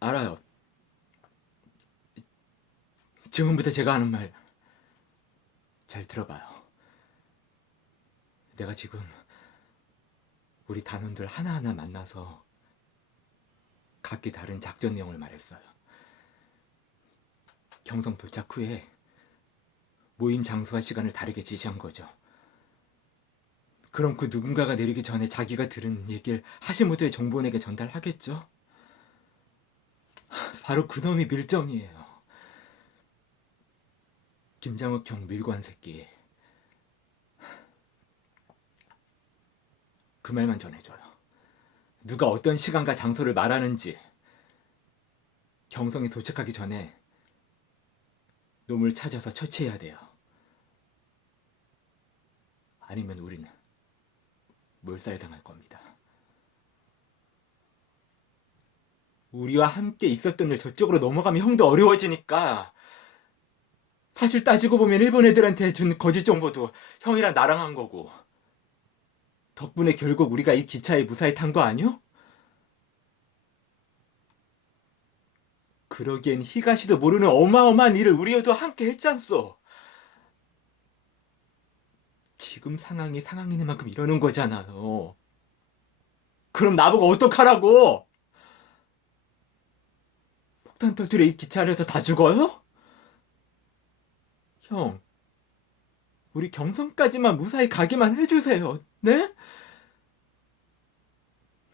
알아요. 지금부터 제가 하는 말 잘 들어봐요. 내가 지금 우리 단원들 하나하나 만나서 각기 다른 작전 내용을 말했어요. 경성 도착 후에 모임 장소와 시간을 다르게 지시한 거죠. 그럼 그 누군가가 내리기 전에 자기가 들은 얘기를 하시모토의 정보원에게 전달하겠죠? 바로 그놈이 밀정이에요. 김장욱 형 밀관 새끼. 그 말만 전해줘요. 누가 어떤 시간과 장소를 말하는지 경성에 도착하기 전에 놈을 찾아서 처치해야 돼요. 아니면 우리는 몰살당할 겁니다. 우리와 함께 있었던 일 저쪽으로 넘어가면 형도 어려워지니까 사실 따지고 보면 일본 애들한테 준 거짓 정보도 형이랑 나랑 한 거고 덕분에 결국 우리가 이 기차에 무사히 탄 거 아니요? 그러기엔 히가시도 모르는 어마어마한 일을 우리여도 함께 했잖소. 지금 상황이 상황이니만큼 이러는 거잖아요. 그럼 나보고 어떡하라고? 폭탄 터뜨려 이 기차 안에서 다 죽어요? 형, 우리 경성까지만 무사히 가기만 해주세요. 네?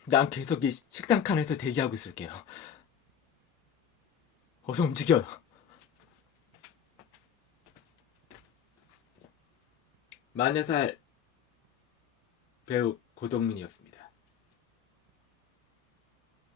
난 계속 이 식당 칸에서 대기하고 있을게요. 어서 움직여요. 마흔네 살 배우 고동민이었습니다.